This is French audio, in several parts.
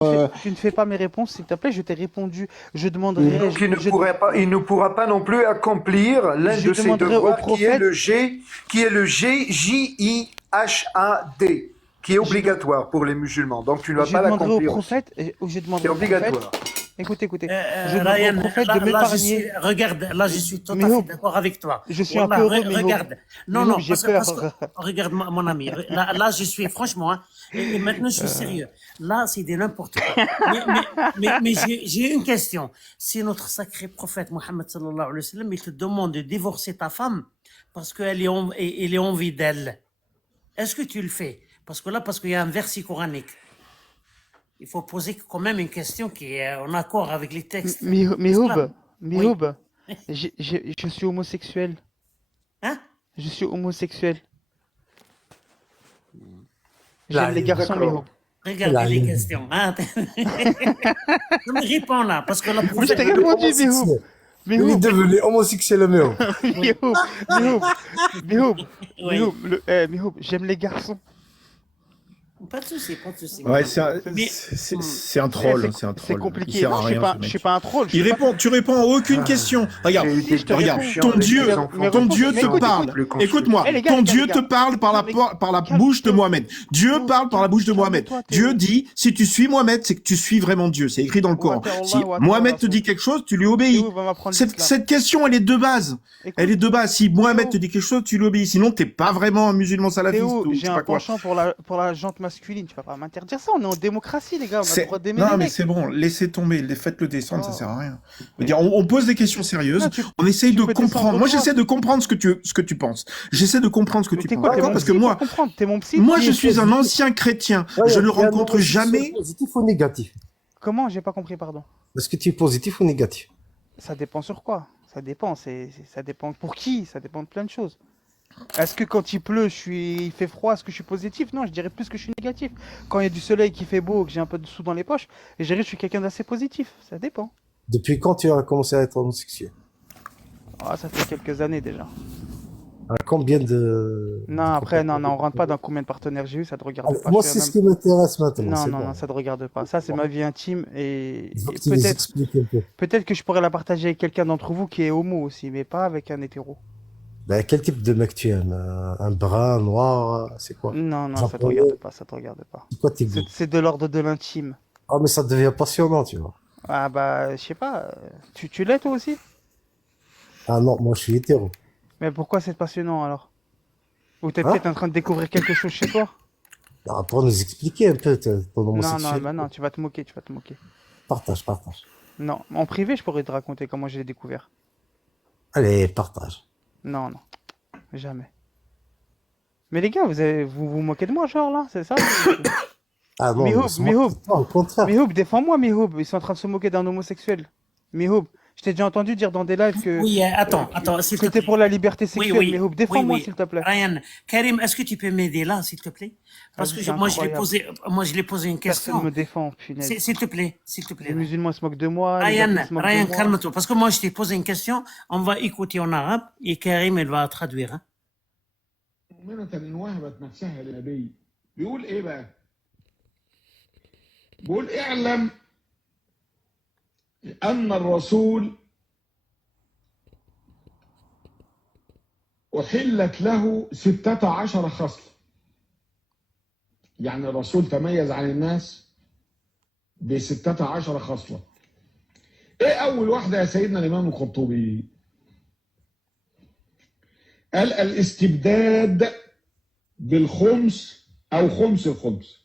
Tu ne fais pas mes réponses, s'il te plaît, je t'ai répondu. Je demanderai, Donc il ne pourra pas non plus accomplir l'un je de ses demanderai au devoirs prophète, qui est le G-J-I-H-A-D, qui est je, de- obligatoire pour les musulmans. Donc tu ne vas je pas demanderai au l'accomplir aussi. prophète, je C'est demanderai au prophète, obligatoire. écoutez, je demanderai au Ryan, prophète de là, là, je m'épargner. suis, regarde, là, je suis tout à fait Mihoub, d'accord avec toi. je suis un peu Wallah, heureux, Mihoub. regarde. Non, Mihoub, non, j'ai parce que, peur. regarde, mon ami, là, je suis, franchement, hein, et maintenant, je suis sérieux. Là, c'est de n'importe quoi. Mais j'ai une question. Si notre sacré prophète Mohammed sallallahu alayhi wa sallam, il te demande de divorcer ta femme parce qu'elle est elle est envie d'elle, est-ce que tu le fais? Parce qu'il y a un verset coranique. Il faut poser quand même une question qui est en accord avec les textes Mihoub, islam. Oui. Mihoub, je suis homosexuel. Hein? Je suis homosexuel. J'aime لا les علينا garçons, Mihoub. D'accord. لا Regardez les علينا questions. Hein? Je me réponds là, parce que le Mais je prophète. t'ai répondu, Mihoub. homosexuel. Il est Mihoub, devenu homosexuel Méo. Oui, Mihoub, Mihoub, oui. Mihoub, j'aime les garçons. Pas de souci, pas de souci, mon Ouais, ami. Mais, c'est un troll, c'est un C'est troll. Il compliqué. sert Non, à rien, ce je suis mec. pas un troll. Il répond, tu réponds à aucune question. Regarde, J'ai eu des je te regarde, réponds. discussions ton avec Dieu, des enfants mais ton réponds, Dieu mais te écoute, parle. plus Écoute-moi, Eh, les gars, ton les gars, Dieu les te gars. parle par Les- par la calme- bouche de calme- Mohamed. Dieu Théo, parle par la bouche de Mohamed. calme-toi, Théo. Dieu dit, si tu suis Mohamed, c'est que tu suis vraiment Dieu. C'est écrit dans le Coran. Si Mohamed te dit quelque chose, tu lui obéis. Théo va m'apprendre l'islam. Cette question, elle est de base. Écoute, Elle est de base. Si Mohamed Théo. te dit quelque chose, tu lui obéis. Sinon, t'es pas vraiment un musulman salafiste Théo, ou je j'ai sais un pas quoi. penchant pour la jante masculine. Tu vas pas m'interdire ça. On est en démocratie, les gars. On a le droit d'aimer Non, les mais mecs. c'est bon, laissez tomber, faites-le descendre, ça Oh. sert à rien. Je veux dire, on pose des questions sérieuses, Non, on essaye tu de peux descendre comprendre. Moi, droit. j'essaie de comprendre ce que tu penses. J'essaie de comprendre ce que Mais tu t'es penses. quoi? T'es D'accord? mon Parce que psy pour moi, comprendre. T'es mon psy. moi, toi. je suis un positif. ancien chrétien. Ouais, Je ne il y a un rencontre homosexuel jamais. positif ou négatif? Comment? J'ai pas compris, pardon. Est-ce que tu es positif ou négatif? Ça dépend sur quoi? Ça dépend. Ça dépend pour qui? Ça dépend de plein de choses. Est-ce que quand il pleut, il fait froid, est-ce que je suis positif? Non, je dirais plus que je suis négatif. Quand il y a du soleil qui fait beau, que j'ai un peu de sous dans les poches, je dirais que je suis quelqu'un d'assez positif. Ça dépend. Depuis quand tu as commencé à être homosexuel? Ah, ça fait quelques années déjà. À combien de... Non, après, non, on rentre pas dans combien de partenaires j'ai eu, ça te regarde pas. Moi, Je fais c'est même- ce qui m'intéresse maintenant. Non, c'est non, bon. non, ça te regarde pas. Ça, c'est ma vie intime et, Il faut que et tu les peut-être, expliques un peu. peut-être que je pourrais la partager avec quelqu'un d'entre vous qui est homo aussi, mais pas avec un hétéro. Ben, quel type de mec tu aimes? Un brun, un noir, c'est quoi? Non, ça te Japonais. regarde pas, ça te regarde pas. C'est quoi tes goûts? C'est de l'ordre de l'intime. Ah, mais ça devient passionnant, tu vois. Ah bah, je sais pas, tu l'es toi aussi? Ah non, moi je suis hétéro. Mais pourquoi c'est passionnant alors? Ou t'es Hein? peut-être en train de découvrir quelque chose chez toi? Ah, pour nous expliquer un peu ton Non, homosexualité. bah non, tu vas te moquer, tu vas te moquer. Partage, partage. Non, en privé, je pourrais te raconter comment je l'ai découvert. Allez, partage. Non, jamais. Mais les gars, vous vous moquez de moi, genre là, c'est ça? Ah non, Mihoub, on se Mihoub. moque pas, au contraire. Mihoub, défends-moi, Mihoub. Ils sont en train de se moquer d'un homosexuel. Mihoub, je t'ai déjà entendu dire dans des lives que oui, attends, s'il te c'était plaît. pour la liberté sexuelle. Oui. Mihoub, défends-moi, Oui. s'il te plaît. Ryan, Karim, est-ce que tu peux m'aider là, s'il te plaît? Parce Vas-y, que c'est incroyable. moi, je l'ai posé une Personne question. me défend, punaise. S'il te plaît, s'il te Les plaît. musulmans se moquent de moi. les Ryan, athées se moquent de Ryan, moi. calme-toi. Parce que moi, je t'ai posé une question. On va écouter en arabe et Karim, elle va traduire. Hein. مؤمنة إن وهبت نفسها للنبي بيقول إيه بقى؟ بيقول اعلم أن الرسول أحلت له 16 خصلة. يعني الرسول تميز عن الناس ب16 خصلة. إيه أول واحدة يا سيدنا الإمام القرطبي؟ قال الاستبداد بالخمس او خمس الخمس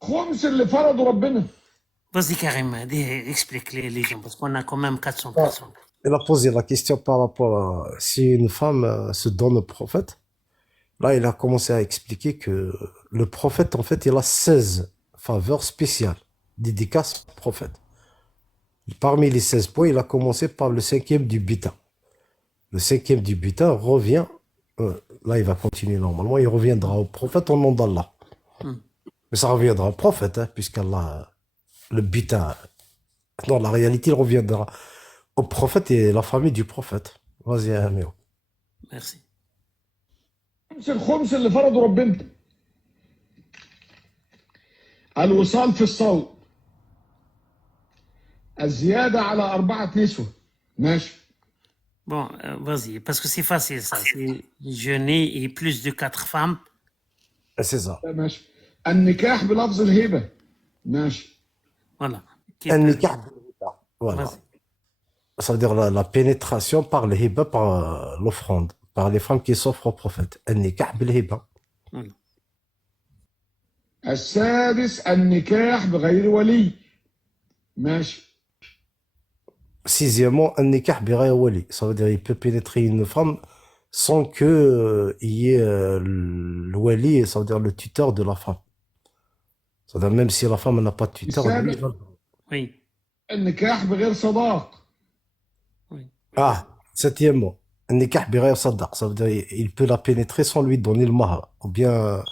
خمس اللي فرضه ربنا. Vas-y, Karim, explique les gens, parce qu'on a quand même 400 Ah, personnes. Elle a posé la question par rapport à si une femme se donne au prophète. Là, il a commencé à expliquer que le prophète, en fait, il a 16 faveurs spéciales, dédicaces au prophète. Parmi les 16 points, il a commencé par le cinquième du butin. Le cinquième du butin revient, là il va continuer normalement, il reviendra au prophète au nom d'Allah. Hmm. Mais ça reviendra au prophète, hein, puisqu'Allah, le butin, dans la réalité, il reviendra au prophète et la famille du prophète. Vas-y, Améo. Merci. الخمس اللي فرضه ربنا. الوصال في الصوم الزيادة على 4 نسوة. ماشي. Bon, vas-y, parce que c'est facile ça. C'est jeûner et plus de 4 femmes. C'est ça. ماشي. النكاح بلفظ الهبة. ماشي. Voilà. Un nikah. Voilà. Vas-y. Ça veut dire la pénétration par le hiba, par l'offrande, par les femmes qui s'offrent au prophète. Un nikah bil hiba. Voilà. السادس النكاح بغير ولي. ماشي. Sixièmement, un nikah bi ghayr wali. Ça veut dire il peut pénétrer une femme sans que il y ait le wali, ça veut dire le tuteur de la femme. Ça veut dire même si la femme n'a pas de tuteur, lui, il va- Oui. النكاح بغير صداق. Ah, septièmement, un nikah bi ghayr sadaq. Ça veut dire il peut la pénétrer sans lui donner le mahar, ou bien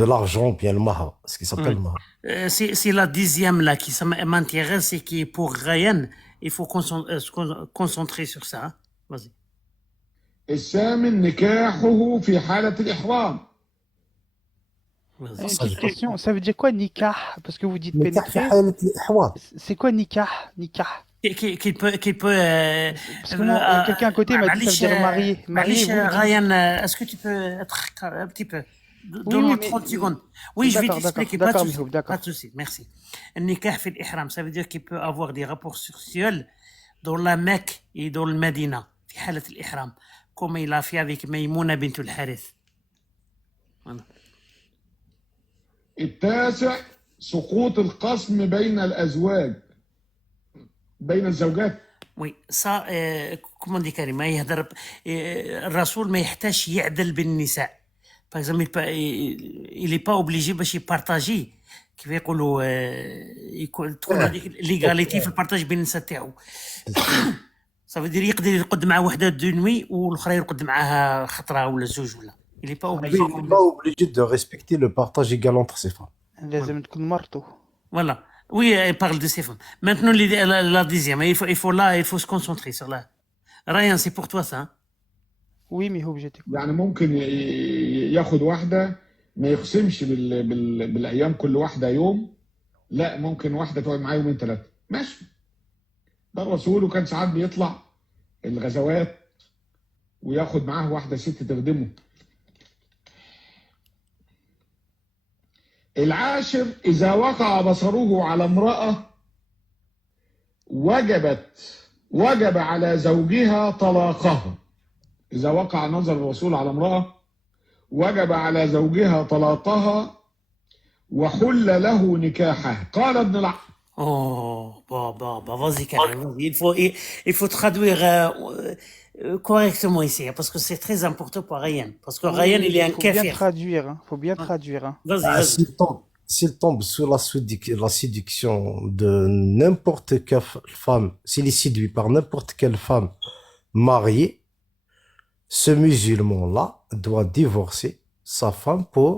de l'argent, ou bien le mahar, ce qui s'appelle Oui. mahar. C'est la 10e là qui m'intéresse et qui est pour Ryan. Il faut se concentrer sur ça. Hein. Vas-y. الثامن نكاحه في حالة الإحرام. Vas-y. Une petite question, ça veut dire quoi nikah? Parce que vous dites Nikah fi pénétrer. halat al-ihwal. C'est quoi nikah? Nikah. Qu'il peut Parce que moi, quelqu'un à côté m'a dit ça veut dire marié. Marié, vous, vous dites- Ryan, est-ce que tu peux être un petit peu donne-moi mais- 30 secondes. Oui, je vais D'accord, t'expliquer. d'accord, Pas de d'accord, souci. Mihoub, d'accord. Pas de souci. Merci. Un nikah fi l'ihram, ça veut dire qu'il peut avoir des rapports sexuels dans la Mecque et dans le Medina. Fi halat l'ihram. Comme il a fait avec Maïmouna bint al-Harith. Voilà. التاسع سقوط القسم بين الأزواج. بين الزوجات. Oui, ça, comment dit Karim, الرسول ما يحتاج يعدل بالنساء. Par exemple, il n'est pas obligé باش يبارطاجي كيف يقولوا تكون هذيك ليغاليتي في البارطاج بين النساء تاعو. Ça veut dire يقدر يرقد مع وحده دو نوي والاخرى يرقد معاها خطره ولا زوج ولا. Il n'est pas Lui, obligé. il n'est pas obligé de respecter le partage égal entre ses femmes. لازم تكون مرته. Voilà. Oui, elle parle de ses femmes. Maintenant, la dixième, il faut se concentrer sur la. Ryan, c'est pour toi ça. Hein? Oui, Mihoub, je t'écoute. يعني ممكن ياخد واحدة ما يقسمش بالأيام كل واحدة يوم. لا، ممكن واحدة تقعد معاه يومين 3. ماشي. ده الرسول وكان ساعات بيطلع الغزوات وياخد معاه واحدة ست تخدمه. العاشر إذا وقع بصره على امرأة وجب على زوجها طلاقها. إذا وقع نظر الرسول على امرأة وجب على زوجها طلاقها وحل له نكاحها. قال ابن العقل. Oh, vas-y, Karim. Il faut traduire correctement ici, parce que c'est très important pour Ryan. Parce que Ryan, il est un Faut bien kafir. traduire, hein. Faut bien traduire. Hein. Vas-y, Ah, vas-y. s'il tombe sous la séduction de n'importe quelle femme, s'il est séduit par n'importe quelle femme mariée, ce musulman-là doit divorcer sa femme pour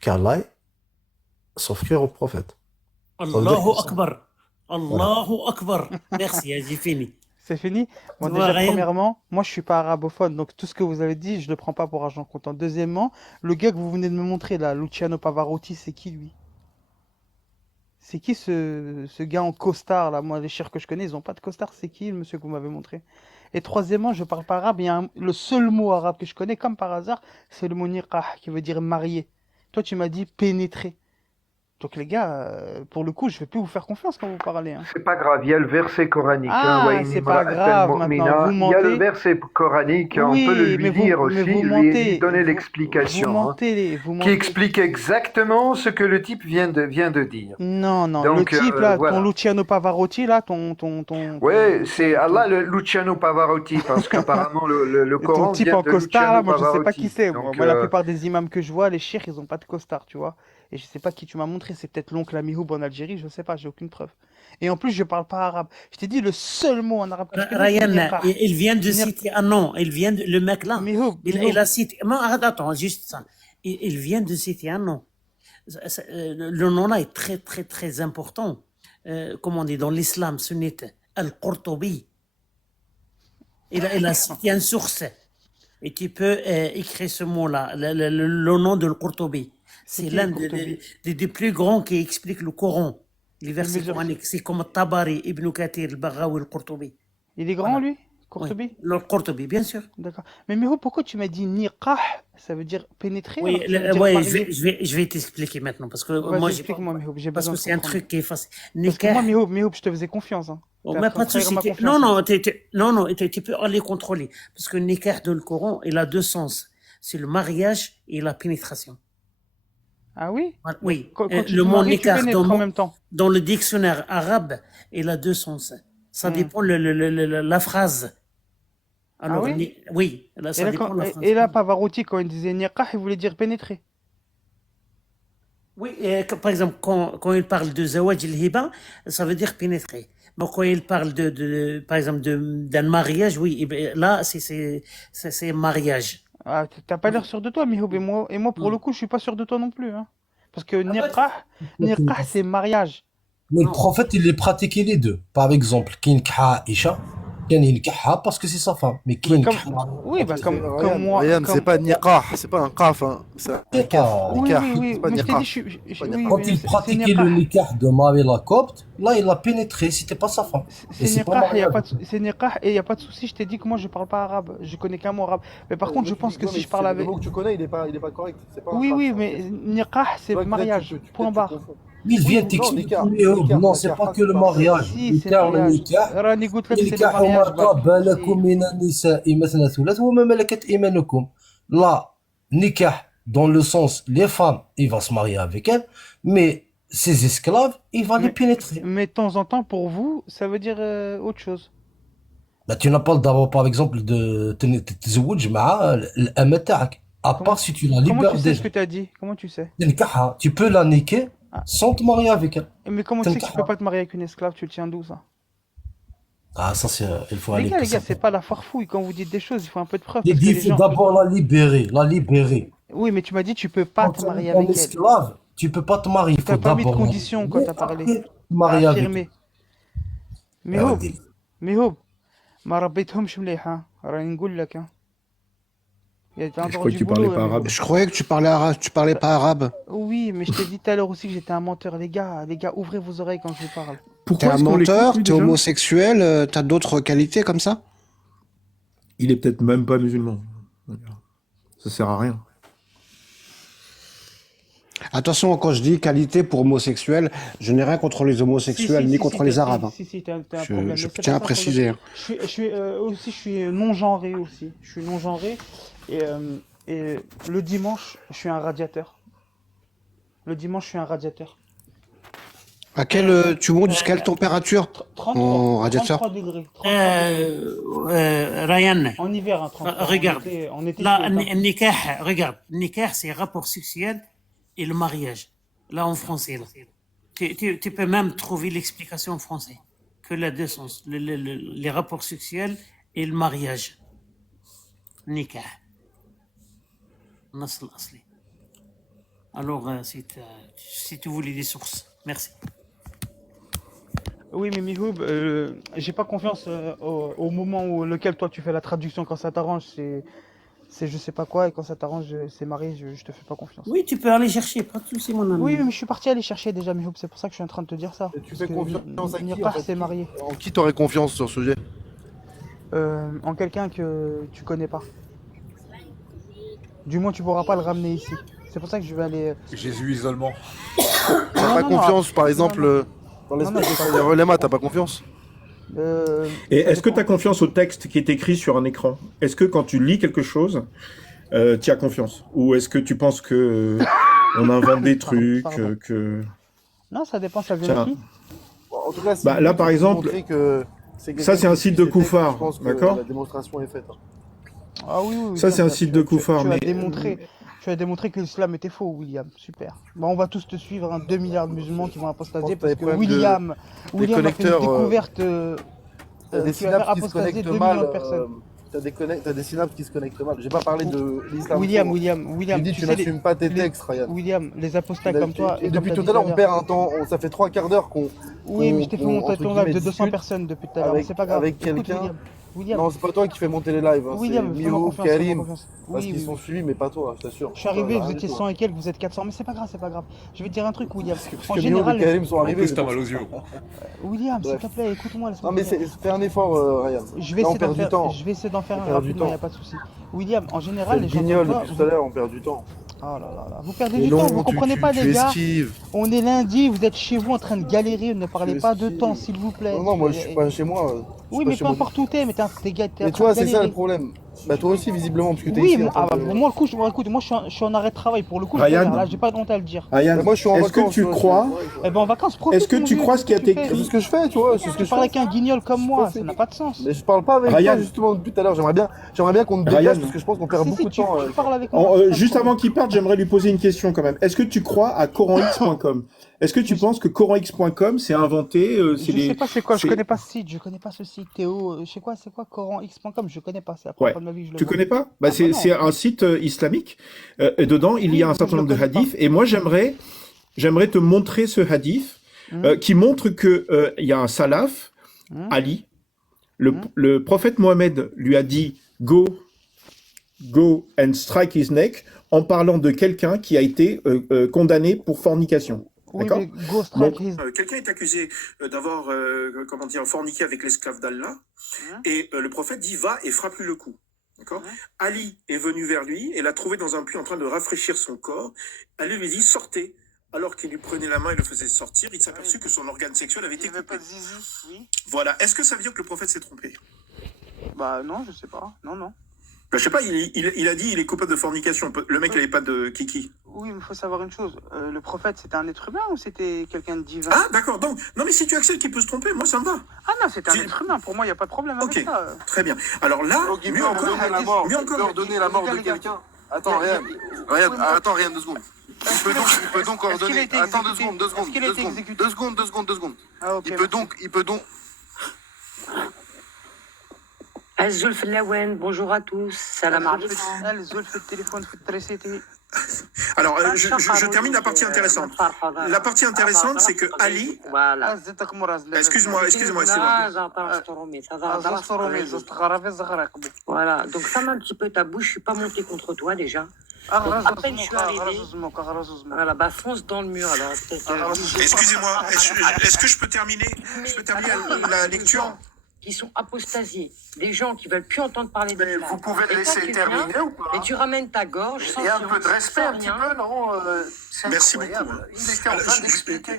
qu'elle aille s'offrir au prophète. Allahu Akbar. Allahu Akbar. Merci, j'ai fini. C'est fini? Bon, Tu vois, déjà, Ryan. premièrement, moi je suis pas arabophone, donc tout ce que vous avez dit, je le prends pas pour argent comptant. Deuxièmement, le gars que vous venez de me montrer là, Luciano Pavarotti, c'est qui lui? C'est qui ce gars en costard là? Moi, les chers que je connais, ils ont pas de costard. C'est qui le monsieur que vous m'avez montré? Et troisièmement, je parle pas arabe. Il y a le seul mot arabe que je connais, comme par hasard, c'est le mot niqah, qui veut dire marié. Toi, tu m'as dit pénétrer. Donc les gars, pour le coup, je vais plus vous faire confiance quand vous parlez. Hein. C'est pas grave, il y a le verset coranique. Ah, Wa inni c'est pas imra'atan grave, mu'mina. maintenant, vous Il y a le mentez. verset coranique, on Oui, peut le lui mais vous- dire mais aussi, vous lui mentez. donner Vous l'explication, hein, mentez, vous qui mentez. explique exactement ce que le type vient de dire. Non, non, Donc, le type là, voilà. ton Luciano Pavarotti là, Ouais, c'est Allah le Luciano Pavarotti, parce qu'apparemment le ton Coran type vient en de costard là, Luciano moi je sais pas Pavarotti. qui c'est. Donc, Moi, la plupart des imams que je vois, les chiites, ils ont pas de costard, tu vois. Et je sais pas qui tu m'as montré, c'est peut-être l'oncle Amihoub en Algérie, je sais pas, j'ai aucune preuve. Et en plus, je parle pas arabe. Je t'ai dit le seul mot en arabe que je connais, c'est Ryan, niqah. il vient de citer un nom. Il vient de, le mec là. Amihoub, Il a cité. Non, attends, juste ça. Il vient de citer un nom. Le nom là est très, très, très important. Comme on dit dans l'islam sunnite, Al-Qurtubi. Il a cité une source. Et tu peux écrire ce mot-là, le nom de Al-Qurtubi. C'est qui, l'un Al-Qurtubi des plus grands qui explique le Coran. Les versets mesure- coraniques, c'est comme Tabari, Ibn Kathir, Al-Baghawi, Al-Qurtubi. Il est grand, Voilà. lui? Oui, Courtobi? le Qurtubi, bien sûr. D'accord. Mais Miho, pourquoi tu m'as dit niqah? Ça veut dire pénétrer, Oui, alors que ça veut dire ouais, marier. je vais t'expliquer maintenant parce que moi, Vas-y, j'ai pas, explique-moi, Miho, j'ai parce besoin que de c'est un comprendre. truc qui est facile. Parce que moi, Nikah, Miho, je te faisais confiance, hein. oh, T'as mais pas de trahir souci. ma Non, confiance, hein. non, non, tu peux aller contrôler. Parce que Nikah dans le Coran, il a deux sens. C'est le mariage et la pénétration. Ah oui? Voilà, oui, Quand tu le te mot maries, tu Nikah pénètres en même temps. dans le dictionnaire arabe, il a deux sens. Ça Hmm. dépend la phrase. Ah Alors, oui? oui, là, Et ça là, dépend de la phrase. et là, Pavarotti, quand il disait niqah, il voulait dire pénétrer. Oui, par exemple, quand il parle de zawaj al-hiba, ça veut dire pénétrer. Donc, quand il parle par exemple, d'un mariage, oui, eh ben, là, c'est mariage. Ah, t'as pas l'air sûr de toi, Miho. Et moi, pour Hmm. le coup, je suis pas sûr de toi non plus, hein. Parce que Ah, niqah, c'est mariage. Mais le Non. prophète, il les pratiquait les deux. Par exemple, qui nikha Aïcha, qui nikha parce que c'est sa femme. Mais qui Mais nikha. oui, bah, comme Ryan, moi. Ryan, c'est Comme... pas niqah, c'est pas un qaf, hein. C'est un C'est pas- Oui, nikah, oui, c'est pas mais je t'ai niqah. dit, oui, Quand oui, il c'est pratiquait niqah. le nikah de Marie la copte, là, il a pénétré, c'était pas sa femme. C'est Et c'est pas niqah, mariage. c'est niqah, et il n'y a pas de souci. Je t'ai dit que moi, je parle pas arabe. Je connais qu'un mot arabe. Mais par contre, je pense que si je parle Le avec. mot que tu connais, il est pas correct. C'est pas un Oui, qaf, oui, hein. mais niqah, c'est Toi, peut-être mariage. tu Point confonds. barre. Il vient Non, t'expliquer, nikah, non, c'est nikah, pas que le c'est pas- mariage. Si, Le c'est terme mariage. nikah, راني قلت لك c'est le النكاح mariage. ما طاب لكم من النساء مثنى وثلاث وما ملكت ايمانكم. Là, nikah, dans le sens, les femmes, il va se marier avec elles, mais ses esclaves, il va les pénétrer. Mais de temps en temps, pour vous, ça veut dire autre chose. Bah, tu n'as pas le droit, par exemple, de تتزوج مع الأمة تاعك. À part si tu la Comment libères tu sais ce déjà. que tu as dit? Comment tu sais? تنكحها. Tu peux la niquer Ah. sans te marier avec elle. Mais comment tu sais que tu T'inquiète. peux pas te marier avec une esclave? Tu le tiens d'où, ça? Ah, ça, c'est, il faut Les aller gars, plus c'est pas la farfouille. Quand vous dites des choses, il faut un peu de preuve. Il Parce que dit, les il faut gens... d'abord la libérer, la libérer. Oui, mais tu m'as dit tu peux pas te Quand marier tu es un avec elle. esclave, tu peux pas te marier. Il T'as faut pas mis de d'abord la conditions libérer, quand t'as parlé. après te T'as marier avec elle. affirmé. Ah, مهوب Adil. مهوب ما ربيتهمش مليح ها راني نقول لك ها Il y a Je encore croyais du que tu parlais boulot, pas hein, arabe. Mehub. Je croyais que tu parlais arabe, tu parlais pas arabe. Oui, mais je t'ai dit tout à l'heure aussi que j'étais un menteur, les gars. Les gars, ouvrez vos oreilles quand je vous parle. T'es Pourquoi un est-ce qu'on menteur, l'écoute, lui, t'es déjà homosexuel, t'as d'autres qualités comme ça? Il est peut-être même pas musulman. Ça sert à rien. Attention, quand je dis qualité pour homosexuel, je n'ai rien contre les homosexuels ni contre les arabes, hein. Si, t'as un Je- problème. je Mais c'est tiens à pas ça le préciser, problème. Je suis non-genré aussi. Je suis non-genré. Et le dimanche, je suis un radiateur. Le dimanche, je suis un radiateur. À quelle, tu montes jusqu'à quelle température 33, en radiateur? 33 degrés. 33 Ryan, En hiver, hein, 33. regarde. On était Là, sous le temps. nikah, regarde, nikah, c'est rapport sexuel et le mariage. Là, en français, là. Tu peux même trouver l'explication en français. Que les deux sens. Les rapports sexuels et le mariage. Nikah. Nasl asli. Alors, si tu voulais des sources. Merci. Oui, mais Mihoub, j'ai pas confiance au moment où lequel toi tu fais la traduction. Quand ça t'arrange, c'est je sais pas quoi, et quand ça t'arrange, c'est marié, je te fais pas confiance. Oui, tu peux aller chercher, pas de souci, mon ami. Oui, mais je suis parti aller chercher déjà, Mihoub, c'est pour ça que je suis en train de te dire ça. Et tu Parce fais que confiance à qui, Nirpah, en fait? c'est marié. En qui t'aurais confiance sur ce sujet? En quelqu'un que tu connais pas. Du moins, tu pourras pas le ramener ici. C'est pour ça que je vais aller. Jésus isolement. T'as pas non, confiance, par exemple, dans Non, non, l'espèce j'ai de pas- relève, t'as pas confiance? Et ça est-ce que dépend. tu as confiance au texte qui est écrit sur un écran? Est-ce que quand tu lis quelque chose, tu as confiance? Ou est-ce que tu penses que on invente des trucs, pardon. que... Non, ça dépend, ça vient de Tiens. qui? En tout cas, si Bah, là, tu par peux exemple, montrer que quelqu'un ça, c'est un qui site utilise de ces textes, Koufar, je pense que d'accord? La démonstration est faite. Ah oui, oui, Ça, bien c'est un sûr, site de Koufar, tu as mais- démontré. Tu as démontré que l'islam était faux, William. Super. Bon, on va tous te suivre, hein, 2 milliards de musulmans qui vont Je apostasier pense que parce t'as que des problèmes William a fait une connecteurs, découverte T'as des qui va faire synapses qui se apostasier connectent 2 millions mal. de personnes. T'as des synapses qui se connectent mal. J'ai pas parlé de l'islam. William, faux. William, J'ai dit tu tu sais, n'assumes pas tes les- textes, Ryan. William, les apostats comme toi. Et comme depuis t'as tout dit à l'heure, on l'heure. perd un temps. Ça fait 3 quarts d'heure qu'on. Oui, mais je t'ai fait monter entre ton live de guillemets, 200 discute personnes depuis tout à l'heure. avec- C'est pas grave. avec Écoute, quelqu'un William. William, Non, c'est pas toi qui fais monter les lives. Hein. William, C'est fais-moi Mio, confiance, fais-moi Karim. confiance. Parce Oui, qu'ils oui, sont oui. suivis, mais pas toi, je t'assure. Je suis arrivé, vous Rien du étiez tout. 100 et quelques, vous êtes 400, mais c'est pas grave, c'est pas grave. Je vais te dire un truc, William. Parce En que Mio général, et Karim sont En arrivés. plus, c'est t'as pour mal ça. aux yeux. William, s'il Bref. te plaît, écoute-moi, laisse-moi Non, mais finir. fais un effort, Ryan. Je vais Là, on essayer d'en perd du faire, temps. je vais essayer d'en faire On un perd du rapidement, il n'y a temps. pas de souci. William, en C'est général, le les gens guignol comme toi, depuis tout à l'heure, on perd du temps. Oh là là là, vous perdez Mais du temps, vous non, comprenez pas, tu les gars. esquives. On est lundi, vous êtes chez vous en train de galérer, ne parlez Tu pas de esquives. temps, s'il vous plaît. Non, non, moi je suis pas chez moi. Je suis Oui, pas mais chez peu moi. importe où t'es, mais t'es gars, t'es en Mais train toi, de c'est ça le galérer. problème. Bah, toi aussi, visiblement, parce que t'es Oui, ici en train de. pour moi, le coup, écoute, moi je suis en arrêt de travail, pour le coup, je Ryan. galère, là, j'ai pas de honte à le dire. Ryan, Bah, moi, je suis en est-ce que vacances. tu vois, crois, Eh ben, en vacances, profite. est-ce que mon tu vieux, crois ce qui a qu'est-ce que été tu C'est fais ce que je fais, tu vois, c'est ce que Tu je parles fais. avec un guignol comme Je moi, fais. ça n'a pas de sens. Mais je parle pas avec Ryan. toi justement depuis tout à l'heure. J'aimerais bien qu'on te dégage Ryan. parce que je pense qu'on perd Si, beaucoup de tu temps. parles avec moi. juste avant qu'il parte, j'aimerais lui poser une question quand même. Est-ce que tu crois à coranx.com? Est-ce que tu penses que coranx.com c'est inventé Je sais pas c'est quoi, je c'est- connais pas ce site, je connais pas ce site, Théo. Je sais quoi, c'est quoi coranx.com, je connais pas, c'est la première Ouais. fois de ma vie que je le Tu vois. connais pas? Bah Ah, bah non. c'est un site islamique. Et dedans, il Oui, y a un moi, certain je le nombre de connais pas. hadiths. Et moi, j'aimerais te montrer ce hadith qui montre que il y a un salaf, Ali. Le prophète Mohammed lui a dit go and strike his neck en parlant de quelqu'un qui a été condamné pour fornication. Oui, D'accord? mais Go Strike His... Quelqu'un est accusé d'avoir, forniqué avec l'esclave d'Allah, et le prophète dit va et frappe-lui le cou. D'accord? Ali est venu vers lui et l'a trouvé dans un puits en train de rafraîchir son corps. Ali lui dit sortez. Alors qu'il lui prenait la main et le faisait sortir, il s'aperçut que son organe sexuel avait été coupé. Oui. Voilà. Est-ce que ça veut dire que le prophète s'est trompé? Bah non, je sais pas. Non, non. Ben, je sais pas, il a dit il est coupable de fornication. Le mec, il n'avait pas de kiki. Oui, mais il faut savoir une chose. Le prophète, c'était un être humain ou c'était quelqu'un de divin? Ah, d'accord. Donc, non, mais si tu acceptes qu'il peut se tromper, moi, ça me va. Ah non, c'était un Si- être humain. Pour moi, il n'y a pas de problème avec Ok, ça. très bien. Alors là, Donc, il mieux peut encore, ordonner la mort. mieux Il peut encore. ordonner la mort de Les gars. quelqu'un. Attends, Ryan, 2 secondes. Il peut donc Est-ce qu'il a ordonner. été Attends, exécuté? 2 secondes. Est-ce qu'il a été exécuté? 2 secondes. Ah, ok. Il peut donc. الزلف اللون bonjour à tous سلام عليكم الزلف التليفون في التريسيتي. Alors, je termine la partie intéressante. La partie intéressante, c'est que Ali. voilà زدتك مرة Excuse-moi. voilà donc ferme un petit peu ta bouche, je suis pas montée contre toi déjà. À peine je suis arrivée. Voilà, bah fonce dans le mur alors. Excusez-moi, est-ce que je peux terminer? Je peux terminer la lecture? Qui sont apostasiés, des gens qui veulent plus entendre parler de l'islam. Vous pouvez le Et toi, laisser tu viens terminer ou pas? Et tu ramènes ta gorge sans Et un science, peu de respect, sans un petit rien. peu, non? C'est Merci incroyable. beaucoup, hein. Il était en train d'expliquer.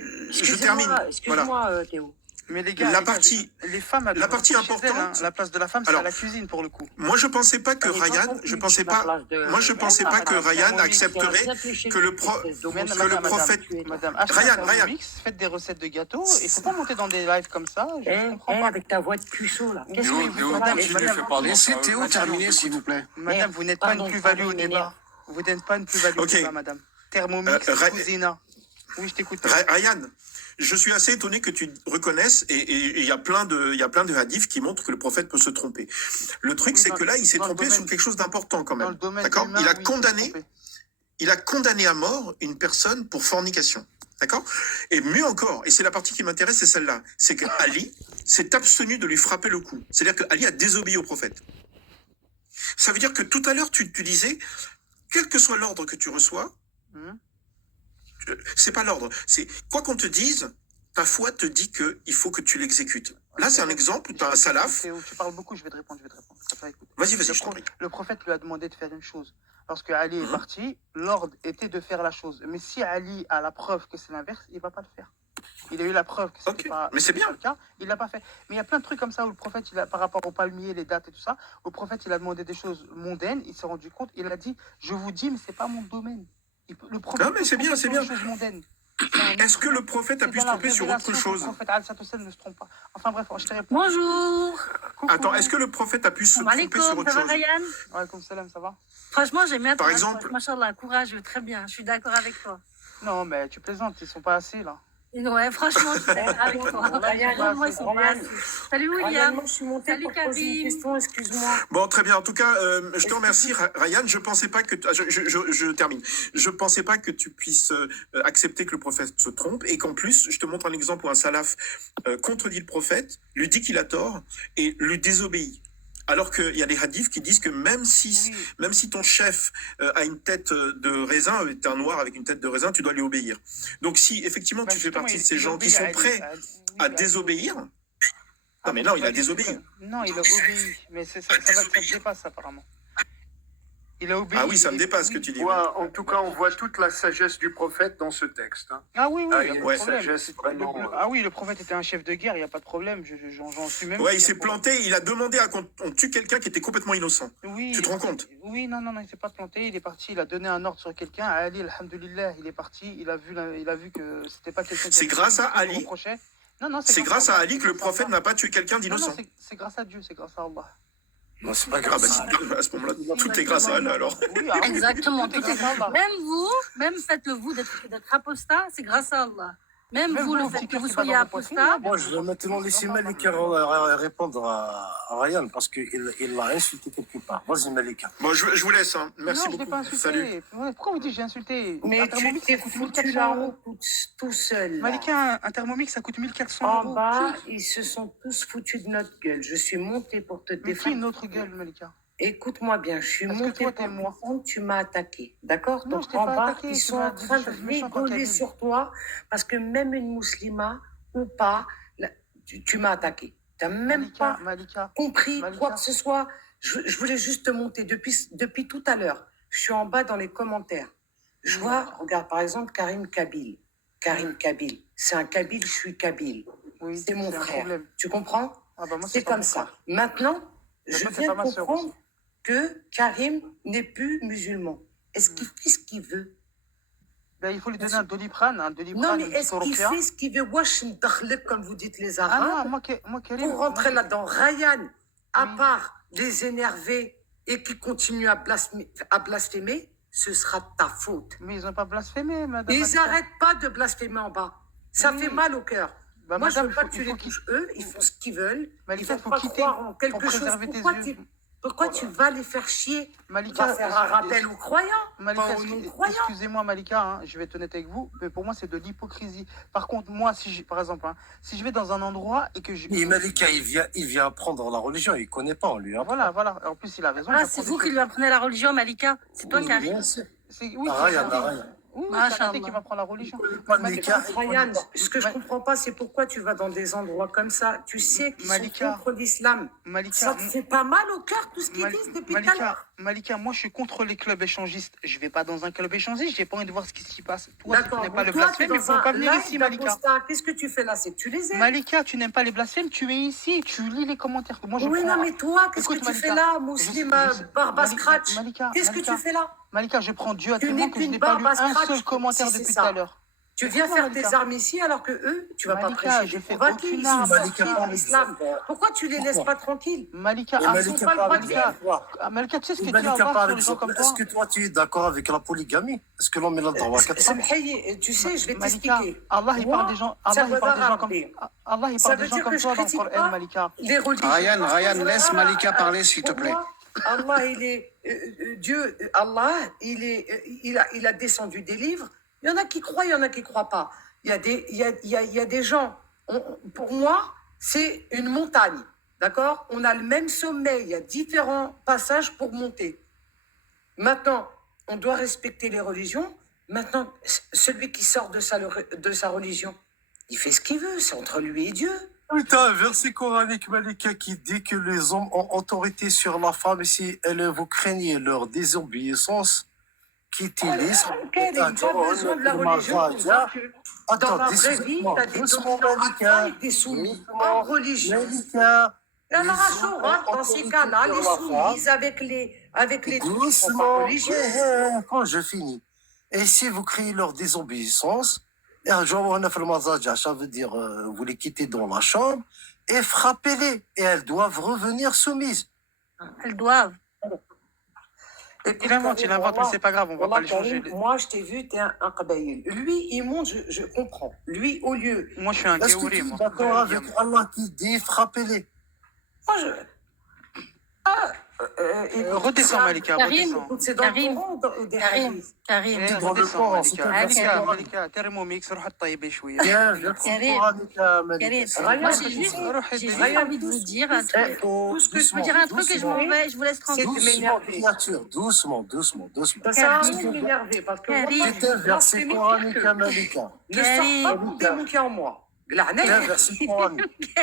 Je termine. Excuse-moi, Théo. Mais les gars, La partie- les femmes, elles la doivent partie rester chez elles, importante- hein. La place de la femme, c'est Alors, à la cuisine pour le coup. Moi, je pensais pas que Et Ryan, toi non je plus, pensais la pas, place de- moi, je pensais pas que Ryan accepterait que le prophète. Madame, Ryan, achetez un Ryan. Thermomix, faites des recettes de gâteaux, il faut pas monter dans des lives comme ça, je comprends pas. avec ta voix de puceau là. Qu'est-ce Oui, que vous, madame, madame, Laissez Théo terminer, s'il vous plaît. madame, vous n'êtes pas une Pardon, plus-value au pardon, débat. Vous n'êtes pas une plus-value au Ok. débat, madame. Thermomix, Ra- Cousina. Oui, je t'écoute. Ryan, je suis assez étonné que tu reconnaisses, et il y a plein de hadiths qui montrent que le prophète peut se tromper. Le truc, Oui, c'est que là, il s'est dans le trompé domaine- sur quelque chose d'important quand Dans même. le domaine D'accord? humain, Il a oui, condamné, trompé. il a condamné à mort une personne pour fornication. D'accord? Et mieux encore, et c'est la partie qui m'intéresse, c'est celle-là, c'est que Ali s'est abstenu de lui frapper le cou. C'est-à-dire que Ali a désobéi au prophète. Ça veut dire que tout à l'heure, tu disais, quel que soit l'ordre que tu reçois, c'est pas l'ordre, c'est quoi qu'on te dise, ta foi te dit que il faut que tu l'exécutes. Là, c'est un exemple où tu as un salaf. Théo, tu parles beaucoup, je vais te répondre. Attends, écoute. Vas-y, Le je t'en pro- prie. Le prophète lui a demandé de faire une chose. Lorsque Ali est parti, l'ordre était de faire la chose. Mais si Ali a la preuve que c'est l'inverse, il va pas le faire. Il a eu la preuve que c'était Ok, pas, mais c'est c'était bien. pas le cas, il l'a pas fait. Mais il y a plein de trucs comme ça où le prophète, par rapport au palmier, les dates et tout ça, au prophète, il a demandé des choses mondaines, il s'est rendu compte, il a dit, je vous dis, mais c'est pas mon domaine. Le prophète Non, mais c'est peut bien, se c'est tromper bien. sur une chose mondaine. Est-ce que le prophète a C'est pu se dans la tromper sur autre révélation que chose? Le prophète Al Sadd ne se trompe pas. Enfin bref, je te réponds. Bonjour. Coucou. Attends, est-ce que le prophète a pu se tromper sur Alaikum, autre ça va chose? Ryan? Walaikum salam, ça va? Franchement, j'aime bien Par ton exemple approche. Machallah, courageux, très bien. Je suis d'accord avec toi. Non, mais tu plaisantes, ils sont pas assez là. Ouais, franchement, je suis d'accord avec toi. Moi, ils sont pas assez. Salut William. Moi, je suis montée Salut pour te poser une Karim. question, excuse-moi. Bon, très bien. En tout cas, je te remercie, Ryan. Je pensais pas que je termine. Je pensais pas que tu puisses accepter que le prophète se trompe et qu'en plus, je te montre un exemple où un salaf contredit le prophète, lui dit qu'il a tort et lui désobéit. Alors qu'il y a des hadiths qui disent que même si ton chef a une tête de raisin, t'es un noir avec une tête de raisin, tu dois lui obéir. Donc si effectivement tu fais partie de ces gens qui sont prêts à désobéir, non mais non, il a désobéi. Non, il a obéi, mais ça te dépasse apparemment. Il a obéi. Ah oui, ça me dépasse ce que tu dis. En tout cas, on voit toute la sagesse du prophète dans ce texte. Hein. Ah oui, Ah, il y a il y a pas de une problème. sagesse vraiment. Ah oui, le prophète était un chef de guerre, il n'y a pas de problème, j'en suis même. Ouais, il s'est planté, il a demandé à qu'on tue quelqu'un qui était complètement innocent. Oui, Tu te rends compte? Oui, non, il s'est pas planté, il est parti, il a donné un ordre sur quelqu'un. Ali, alhamdoulilah, il est parti, il a vu que c'était pas quelqu'un qui C'est grâce à Ali. Non, C'est grâce à Ali que le prophète n'a pas tué quelqu'un d'innocent. Non, c'est grâce à Dieu, c'est grâce à Allah. Non, c'est pas grave. À ce moment-là, tout est grâce à Allah alors. Oui, Exactement. tout est grâce à Allah. Même faites-le vous d'être apostat, c'est grâce à Allah. Même vous, le fait que vous soyez pas apostat. Moi, je vais maintenant laisser Malika répondre à Ryan parce qu'il l'a insulté quelque part. Vas-y, Malika. Bon, je vous laisse. Hein. Merci non, je l'ai beaucoup. pas insulté. Salut. Pourquoi vous dites que j'ai insulté? Mais Un tu Thermomix, t'es ça coûte foutu 1400 la euros. route tout seul. là. Malika, un Thermomix, ça coûte 1400 En euros. bas, ils se sont tous foutus de notre gueule. Je suis montée pour te Mais qui défendre. notre gueule, Malika? Écoute-moi bien, je suis Parce que montée toi, pour t'es te moi. défendre, tu m'as attaqué. D'accord? Non, Donc je t'ai en pas bas, attaqué, ils tu sont m'as en dit train des de choses méchantes en rigoler kabyle. sur toi parce que même une musulmane ou pas, tu m'as attaqué. Tu n'as même pas compris quoi que ce soit. Je voulais juste te monter depuis tout à l'heure. Je suis en bas dans les commentaires. Je vois, regarde par exemple Karim Kabil. Karim Kabil, c'est un Kabyle, je suis Kabyle. Oui, c'est mon un frère. problème. Tu comprends? Ah bah moi, C'est pas comme mon ça. frère. Maintenant, Mais je moi, c'est viens pas de ma sœur comprendre aussi. que Karim n'est plus musulman. Est-ce qu'il fait ce qu'il veut? Ben, il faut lui donner un doliprane, Non, mais est-ce qu'il fait ce qu'il veut? Wesh mdakhlek, comme vous dites les Arabes. Ah non, moi Karim, pour rentrer là-dedans. Ryan, à part les énerver et qui continuent à blasphémer, ce sera ta faute. Mais ils n'ont pas blasphémé, madame. Ils Malika. n'arrêtent pas de blasphémer en bas. Ça Oui. fait mal au cœur. Bah, Moi, je madame, veux pas il que faut- tu il faut les touches. Eux, ils font ce qu'ils veulent. Malika, Ils il faut vont pas quitter croire en pour quelque chose. préserver tes Pourquoi yeux. pourquoi tu vas les faire chier? Malika, Va faire un rappel aux croyants, Malika, pas aux non-croyants. excusez-moi Malika, hein, je vais être honnête avec vous, mais pour moi c'est de l'hypocrisie. Par contre, moi, par exemple, hein, si je vais dans un endroit et que je... Et Malika, il vient apprendre la religion, il connaît pas, lui. Hein. Voilà. En plus, il a raison. Ah, c'est vous qui lui apprenez la religion, Malika. C'est toi, Oui, Karim. bien sûr. Oui, Ryan. Oui, Ah, c'est Inch'Allah. qui m'apprend la religion. Ryan, ce que je comprends pas, c'est pourquoi tu vas dans des endroits comme ça. Tu sais qu'ils sont Malika. contre l'islam. Malika, Ça te fait pas mal au cœur tout ce qu'ils disent depuis tout à l'heure. Malika, moi je suis contre les clubs échangistes. Je vais pas dans un club échangiste, j'ai pas envie de voir ce qui s'y passe. Toi, si tu D'accord. n'aimes pas le Donc toi, blasphème, tu es il faut dans pas un venir live ici, Malika. d'apostat. Qu'est-ce que tu fais là? C'est que tu les aimes. Malika, tu n'aimes pas les blasphèmes, tu es ici, tu lis les commentaires. Moi, je Oui, prends- non, mais toi, qu'est-ce que Écoute, tu Malika, fais là, Mouslim Barba Scratch? Qu'est-ce que tu fais là? Malika, je prends Dieu à Tu témoin n'es que je qu'une n'ai pas lu barbe à un scratch, seul commentaire si c'est depuis ça. tout à l'heure. Tu viens Pourquoi, faire tes Malika armes ici alors que eux, tu vas pas Malika, prêcher je des fais convaincus, aucune ils sont arme. sortis Malika, de l'islam. Pourquoi tu les laisses pas tranquilles? Malika, Et ah, Malika, ils ont pas le droit de Malika, vivre. Malika, tu sais ce que Dieu Malika, a par sur les gens exemple, comme est-ce toi que toi, tu es d'accord avec la polygamie? Est-ce que l'homme a le droit à 4 femmes? Samhaï, tu sais, je vais Malika, t'expliquer. Allah, il parle des gens, Allah, il parle des gens comme, Allah, il Ça parle veut des gens dire comme que je toi dans le critique Coran, pas Malika. les religions. Ryan, laisse Malika parler, s'il te Pour plaît. moi, Allah, il est Dieu. Allah, il a descendu des livres. Il y en a qui croient, il y en a qui croient pas. Il y a des gens. Pour moi, c'est une montagne, d'accord? On a le même sommet. Il y a différents passages pour monter. Maintenant, on doit respecter les religions. Maintenant, celui qui sort de sa religion, il fait ce qu'il veut. C'est entre lui et Dieu. Putain, un verset coranique, Malika, qui dit que les hommes ont autorité sur la femme et si vous craignez leur désobéissance, quittez-les. Quel est pas besoin de la religion pour voir que dans la vraie vie, tu as des dominants et des soumis en religion. Alors, dans ces cas-là, les soumises avec les trucs qui sont pas religieux. Quand je finis. Et si vous criez leur désobéissance, et un jour, on a fait le mazaj, ça veut dire, vous les quittez dans la chambre et frappez-les. Et elles doivent revenir soumises. Elles doivent. Il invente, mais c'est pas grave, on va pas les changer. Moi, je t'ai vu, t'es un Kabaïl. Lui, il monte, je comprends. Lui, au lieu. Moi, je suis un Est-ce que Géoulé, tu es moi. d'accord avec Allah qui dit frappez-les? Moi, Redescends, Malika, redescends. Écoute, c'est dans le Karim, Coran ou des Karim, hadiths? Karim. C'est dans le redescends, Coran, c'est Malika. un verset Malika, coranique. Malika, Thermomix, روح طيبي شوية. C'est un verset Karim. coranique, Malika. Karim, C'est Rien, moi c'est j'ai juste, روح j'ai juste ادعي. envie de vous dire un truc. Tout ce que Je je peux dire un truc et je m'en doucement. vais, je vous laisse C'est tranquille. de Doucement, m'énerver. créature, doucement. Ça sert à Karim. rien de m'énerver parce que Karim. moi, C'est un verset coranique, Malika. ne sors pas pour démonter en moi. C'est un verset coranique.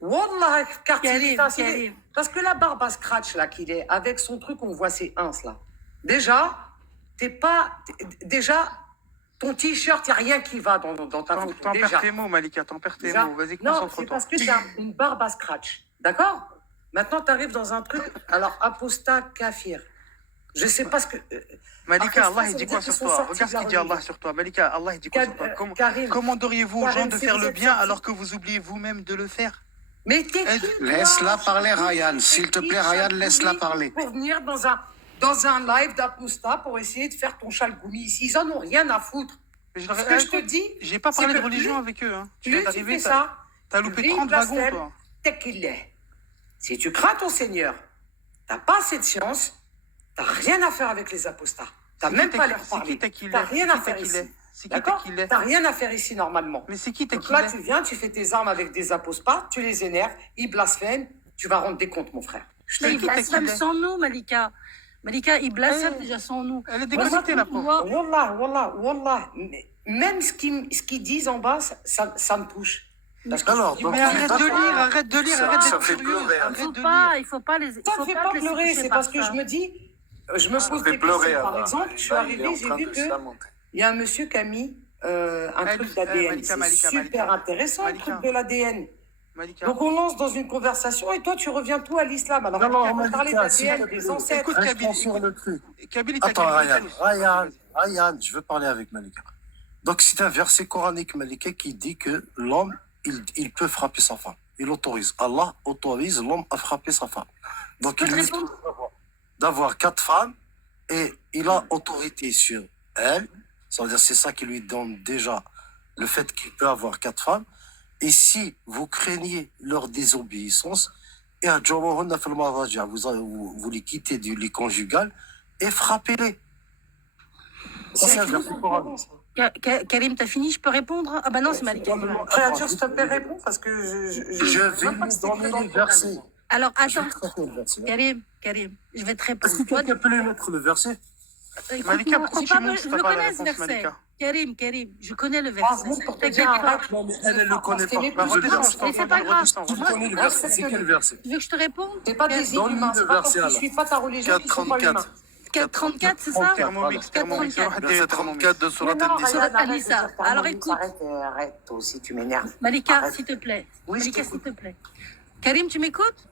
Wallah, car Karim, putain, c'est- Karim. parce que la barbe à scratch là qu'il est, avec son truc, on voit ses ins là. Déjà, déjà, ton t-shirt, il n'y a rien qui va dans ta photo. T'en Déjà. perds tes mots, Malika, t'en perds tes Déjà. mots. Vas-y, Non, c'est concentre-toi. parce que tu as une barbe à scratch. D'accord? Maintenant, tu arrives dans un truc. Alors, apostat, kafir. Je sais pas ce que. Malika, Après, Allah, ça il dit veut quoi dire sur qu'ils sont toi? sortis Regarde de ce la qu'il dit Allah religion. sur toi. Malika, Allah, il dit quoi sur toi? Karim, Commanderiez-vous aux gens Karim, de si faire vous le êtes bien sortis- alors que vous oubliez vous-même de le faire? Mais t'es qui, toi? Laisse-la parler, Ryan. S'il te plaît, Ryan, laisse-la parler. Pour venir dans un live d'aposta pour essayer de faire ton chalgoumi ici. Ils en ont rien à foutre. Mais je Ce leur ai- que je te dis, J'ai pas c'est parlé de que religion plus- avec eux. Hein. Tu plus viens tu d'arriver, fais ça, t'as loupé vive 30 la wagons, scène, toi. tel qu'il est. Si tu crains ton Seigneur, t'as pas assez de science, t'as rien à faire avec les apostats. T'as C'est même qui pas t'as- leur c'est parler. qui t'as qu'il T'as est? rien C'est à qui t'as faire qu'il ici. est? C'est qui t'as D'accord? qu'il est? T'as rien à faire ici normalement. Mais c'est qui t'as Donc qu'il là, est? tu viens, tu fais tes armes avec des apostats, tu les énerves, ils blasphèment, tu vas rendre des comptes, mon frère. Je te Mais le il dis. blasphème sans nous, Malika. Malika, il blasphème déjà sans nous. Elle est Moi, déconnectée, la pauvre. Wallah. Même ce qu'ils disent en bas, ça me touche. Parce que Alors, je dis, donc, Mais arrête de lire, arrête de lire, Ça- arrête ça d'être fait curieuse, pleurer, hein. arrête de lire. Il faut pas les. ça me fait pas te laisser pleurer, toucher c'est par parce que ça. je me dis, je me pose fait des pleurer, questions. Par Allah. exemple, je suis Là, il est arrivée, en j'ai train vu de que se lamenter. il y a un monsieur qui a mis un truc d'ADN. Malika, C'est super intéressant, le Malika. truc de l'ADN. Malika. Donc on lance dans une conversation et toi tu reviens tout à l'islam. Alors Non, non, on va parler Malika, s'il d'ADN, te des plaît. ancêtres. Écoute, Restons Kabylie, sur le truc. Kabylie, t'as Attends, quelque Ryan, chose. Ryan, je veux parler avec Malika. Donc, c'est un verset coranique, Malika, qui dit que l'homme, il peut frapper sa femme. Il autorise. Allah autorise l'homme à frapper sa femme. Donc, peux il te lui répondre trouve d'avoir 4 femmes et il a autorité sur elle. Ça veut dire c'est ça qui lui donne déjà le fait qu'il peut avoir 4 femmes. Et si vous craignez leur désobéissance, et à vous les quittez du lit conjugal et frappez-les. Ça, c'est un verset coranique. Karim, t'as fini? Je peux répondre? Ah bah non, c'est Malika. Créature, s'il te plaît, réponds parce que Je vais lui donner les versets. Alors attends, Je vais traiter le verset. Karim, je vais te Est-ce répondre. que quelqu'un peut lui mettre le verset? Écoute-moi, Malika, pourquoi j'ai tu pas montes be- si je t'as le pas la connais ce réponse, verset. Malika? Karim, je connais le Ah, verset. bon, pour te T'inquiète dire, pas. arrête, Elle ne le connaît pas. Bah, Je le redescends, verse. je t'en Mais c'est prie, pas grave. redescends, Je connais le verset. C'est quel verset? Tu veux que je te réponde? c'est pas des Donne-lui inhumains, le c'est pas parce verset, qu'ils alors. suivent pas ta religion qu'ils sont pas humains. 434, c'est ça? Thermomix, Thermomix, روح ادعي Verset Thermomix. 34 de Surat Mais non, An-Nisa. Ryan, arrête de Anissa. dire ta Alors religion, écoute. arrête, toi aussi tu m'énerves. Malika, Arrête. s'il te plaît. Oui, je Malika, s'il t'écoute. te plaît. Karim, tu m'écoutes?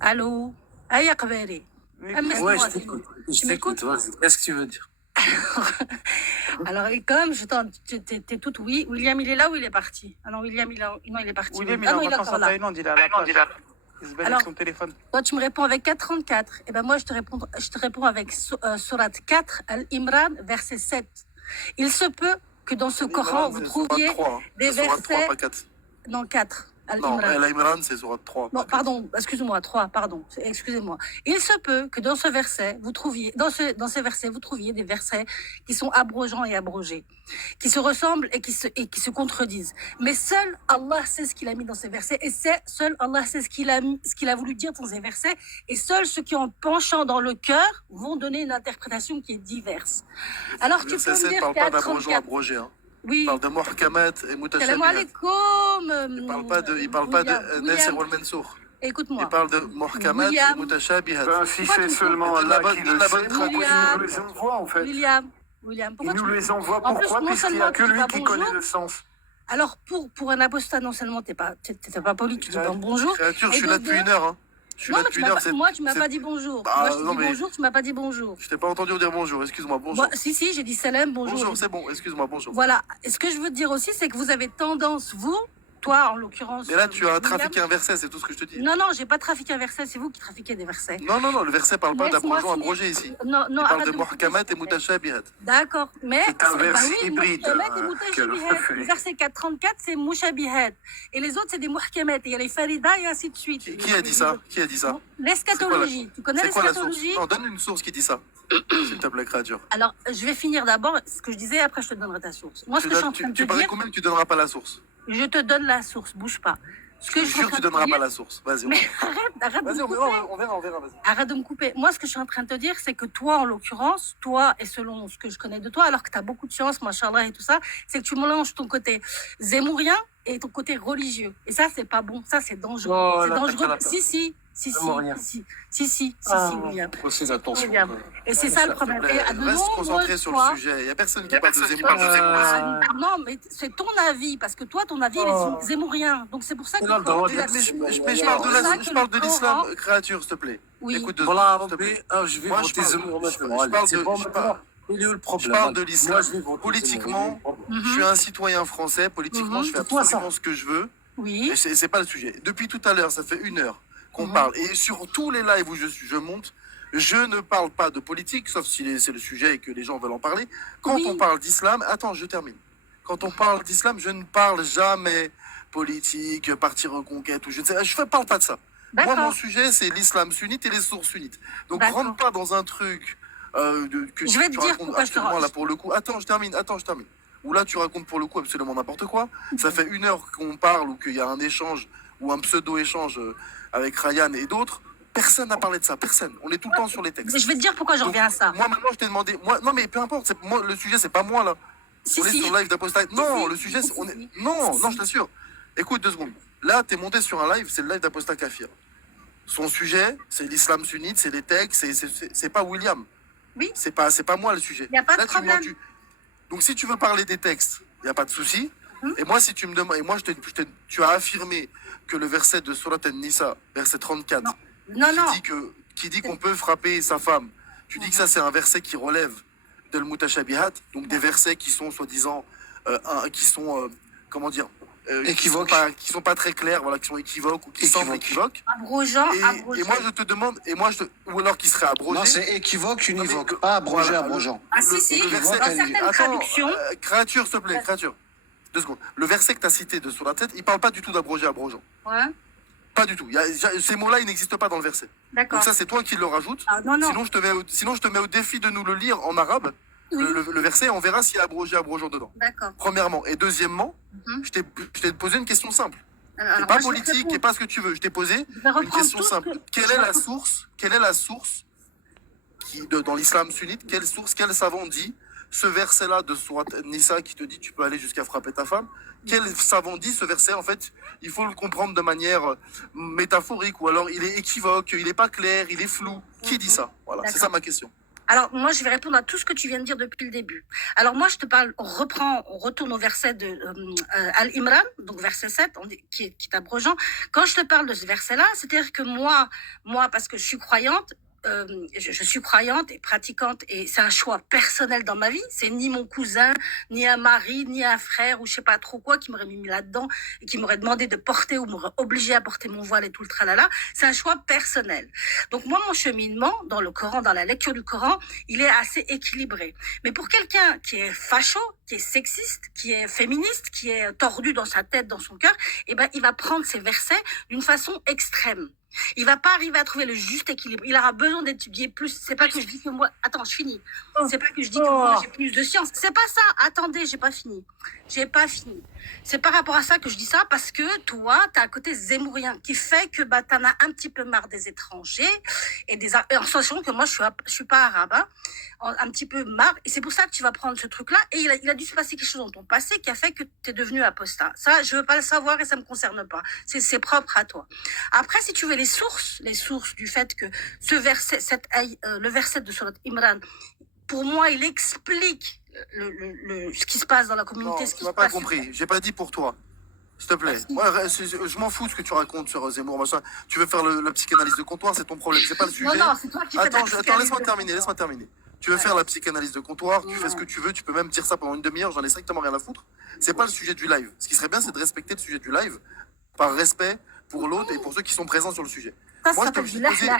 Allô? Aïe, Akbari. Ouais, je t'écoute. Je t'écoute, vas-y. Qu'est-ce que tu veux dire? Alors, et comme t'es toute oui. William, il est là ou il est parti? Ah non, William, non, il est parti. William, il Ah est non, en il est vacances encore en là. Thaïlande, il est à la plage. Il se balade Alors- avec son téléphone. Toi, tu me réponds avec 434. Et ben moi, je te réponds avec Surat 4, Al-Imran, verset 7. Il se peut que dans ce Coran, vous trouviez des Surat 3, versets... pas 4. Non, 4, Non, Al-Imran. Al-Imran, c'est Surat 3. Non, pardon, excuse-moi, 3, pardon, excusez-moi. Il se peut que dans ce verset, vous trouviez, dans ces versets, vous trouviez des versets qui sont abrogeants et abrogés, qui se ressemblent et qui se contredisent. Mais seul Allah sait ce qu'il a mis dans ces versets, et seul Allah sait ce qu'il a voulu dire dans ces versets, et seuls ceux qui, en penchant dans le cœur, vont donner une interprétation qui est diverse. Alors, tu peux Verset me 7 dire parle pas d'abrogeant 434. abrogé. Hein. Oui. Il parle de muhkamat et Salam mutashabihat. alaikum. Il parle pas de William, Nasr wal Mansour. écoute-moi. Il parle de muhkamat et William. mutashabihat. Si Pourquoi c'est tu seulement de Allah la qui bonne- le de la bonne sait, traduction. pourquoi il nous les envoie en fait? William, Il pourquoi nous tu... les envoie En plus, pourquoi? non Puisqu'il n'y seulement a que tu dis lui pas qui bonjour, connaît le sens. alors pour un apostat, non seulement t'es pas poli, tu dis pas bonjour. Créature, je et suis là de depuis deux- une heure. Hein. Je suis Non, là mais depuis une heure. moi, tu m'as pas dit bonjour. Bah, Moi, je te non, dis mais- bonjour, tu m'as pas dit bonjour. Je t'ai pas entendu dire bonjour, excuse-moi, bonjour. Moi, si, j'ai dit salam, bonjour. Bonjour, c'est bon, excuse-moi, bonjour. Voilà. Et ce que je veux te dire aussi, c'est que vous avez tendance, vous, toi, en l'occurrence. Et là, tu as William. trafiqué un verset, c'est tout ce que je te dis. Non, non, j'ai pas trafiqué un verset, c'est vous qui trafiquez des versets. Non, non, non, le verset parle pas Laisse-moi d'abrogeant, finir. abrogé ici. Non, non, Il parle arrête de de me couper, muhkamat s'il te et plaît. mutashabihat. D'accord, mais C'est un verset hybride, muhkamat et quel mutashabihat. reflet. Le verset 434, c'est mushabihat. Et les autres, c'est des muhkamat. Il y a les farida et ainsi de suite. Qui a dit ça? Qui a dit ça? L'eschatologie. Tu connais C'est quoi la source? l'eschatologie? Non, donne une source qui dit ça. S'il te plaît, créature. Alors, je vais finir d'abord ce que je disais, après je te donnerai ta source. Moi, ce que je suis en train de te Tu paries dire, combien que tu donneras pas la source? je te donne la source, bouge pas. Ce que Je je suis suis en sûr que train tu de te donneras pas dire, la source. Vas-y, mais arrête de vas-y, me on couper. verra, on verra, vas-y. Arrête de me couper. Moi, ce que je suis en train de te dire, c'est que toi, en l'occurrence, toi, et selon ce que je connais de toi, alors que tu as beaucoup de science, machallah et tout ça, c'est que tu mélanges ton côté zémourien et ton côté religieux. Et ça, c'est pas bon. Ça, c'est dangereux. Oh, C'est là, dangereux. t'as Zémourien. Si, William. Aussi attention. William. Et c'est ça le problème. Et à de Reste concentré nombreuses sur fois- le sujet. Il n'y a personne qui Y a parle de personne qui Zemmour. parle de Ah, non, mais c'est ton avis, parce que toi, ton avis, il est zémourien. Donc c'est pour ça que. Non, non, Mais je parle de l'islam, créature, s'il te plaît. Oui. Écoute deux Voilà, secondes, s'il te plaît. je vais Moi, voter Zemmour maintenant. je parle C'est de- bon je maintenant. parle- Il est où le Je problème? parle de Moi, l'islam. je vais voter Politiquement, Zemmour. je suis un citoyen français. Politiquement, je fais C'est toi, absolument ce que je veux. Oui. Et c'est pas le sujet. Depuis tout à l'heure, ça fait 1 heure qu'on parle. Et sur tous les lives où je monte, je ne parle pas de politique, sauf si c'est le sujet et que les gens veulent en parler. Quand Oui. on parle d'islam, attends, je termine. Quand on parle d'islam, je ne parle jamais politique, parti reconquête ou je ne sais. Je ne parle pas de ça. Moi, D'accord. mon sujet, c'est l'islam sunnite et les sources sunnites. Donc, D'accord. rentre pas dans un truc que Je vais tu te dire racontes pourquoi je te absolument là raconte. pour le coup. Attends, je termine. Ou là, tu racontes pour le coup absolument n'importe quoi. Ça fait 1 heure qu'on parle ou qu'il y a un échange ou un pseudo-échange avec Ryan et d'autres. Personne n'a parlé de ça. Personne. On est tout le temps sur les textes. Mais je vais te dire pourquoi je Donc, reviens à ça. Moi, maintenant, je t'ai demandé. Non, mais peu importe. Moi, le sujet, c'est pas moi, là. Si, On est si. sur live d'Apostat. Non, si. le sujet, c'est. Si, si. Non, Si, non, si. je t'assure. Écoute 2 secondes. Là, t'es monté sur un live, c'est le live d'Apostat Kafir. Son sujet, c'est l'islam sunnite, c'est les textes, c'est pas William. Oui. C'est pas moi le sujet. Y a pas de Là, problème. Donc, si tu veux parler des textes, il n'y a pas de souci. Et moi, si tu me demandes. Et moi, tu as affirmé que le verset de Surat An-Nisa, verset 34, Non, non. qui dit qu'on peut frapper sa femme, tu dis que ça, c'est un verset qui relève de l'Mutashabihat, donc des versets qui sont soi-disant. Comment dire Équivoques. qui sont pas très clairs, voilà, qui sont équivoques ou qui semblent équivoques. Abrogeant, Et moi, je te demande. Ou alors qui serait abrogé. Non, c'est équivoque, univoque, Non, mais- pas abrogé, voilà, abrogeant. Ah si, si. le Dans verset- certaines Attends, traductions. créature, s'il te plaît, créature. 2 secondes. Le verset que tu as cité de sur la tête, il parle pas du tout d'abroger, abrogeant. Ouais. Pas du tout. Ces mots-là, ils n'existent pas dans le verset. D'accord. Donc ça, c'est toi qui le rajoutes. Ah, non, non. Sinon, je te mets au défi de nous le lire en arabe, Oui. le verset, on verra s'il y a abrogé, abrogeant dedans. D'accord. Premièrement. Et deuxièmement, Mhm. je t'ai posé une question simple. Alors, Et moi, pas je vais te politique, et répondre. pas ce que tu veux. Je t'ai posé Je vais une reprendre question tout ce simple. que- Quelle est la source dans l'islam sunnite, quel savant dit ce verset-là de Surat Nisa qui te dit tu peux aller jusqu'à frapper ta femme? Quel savant dit ce verset? En fait, il faut le comprendre de manière métaphorique ou alors il est équivoque, il n'est pas clair, il est flou. Qui dit ça? Voilà, c'est ça ma question. Alors, moi, je vais répondre à tout ce que tu viens de dire depuis le début. Alors, moi, je te parle, on retourne au verset de Al-Imran, donc verset 7, qui est abrogeant. Quand je te parle de ce verset-là, c'est-à-dire que moi, parce que je suis croyante, je suis croyante et pratiquante et c'est un choix personnel dans ma vie. C'est ni mon cousin, ni un mari, ni un frère ou je sais pas trop quoi qui m'aurait mis là-dedans et qui m'aurait demandé de porter ou m'aurait obligé à porter mon voile et tout le tralala. C'est un choix personnel. Donc moi, mon cheminement dans le Coran, dans la lecture du Coran, il est assez équilibré. Mais pour quelqu'un qui est facho, qui est sexiste, qui est féministe, qui est tordu dans sa tête, dans son cœur, eh ben, il va prendre ces versets d'une façon extrême. Il va pas arriver à trouver le juste équilibre. Il aura besoin d'étudier plus. C'est pas que je dis que moi. Attends, je finis. C'est pas que je dis que moi j'ai plus de science. C'est pas ça. Attendez, j'ai pas fini. C'est par rapport à ça que je dis ça parce que toi, t'as un côté zémourien qui fait que bah t'en as un petit peu marre des étrangers et en sachant que moi je suis pas arabe, hein, un petit peu marre. Et c'est pour ça que tu vas prendre ce truc-là. Et il a dû se passer quelque chose dans ton passé qui a fait que t'es devenu apostat. Ça, je veux pas le savoir et ça me concerne pas. C'est propre à toi. Après, si tu veux les sources du fait que ce verset, le verset de Surat Imran, pour moi, il explique ce qui se passe dans la communauté. Non, ce qui tu se m'as pas passe. compris. J'ai pas dit pour toi. S'il te plaît. Moi, je m'en fous de ce que tu racontes sur Zemmour, machin. Tu veux faire la psychanalyse de comptoir, c'est ton problème. C'est pas le sujet. Non, c'est toi qui fais Attends, ta laisse-moi terminer. Tu veux faire la psychanalyse de comptoir, tu fais ce que tu veux, tu peux même dire ça pendant une demi-heure, j'en ai strictement rien à foutre. C'est pas le sujet du live. Ce qui serait bien, c'est de respecter le sujet du live par respect pour l'autre et pour ceux qui sont présents sur le sujet. Ça Moi, s'appelle du moi, je t'ai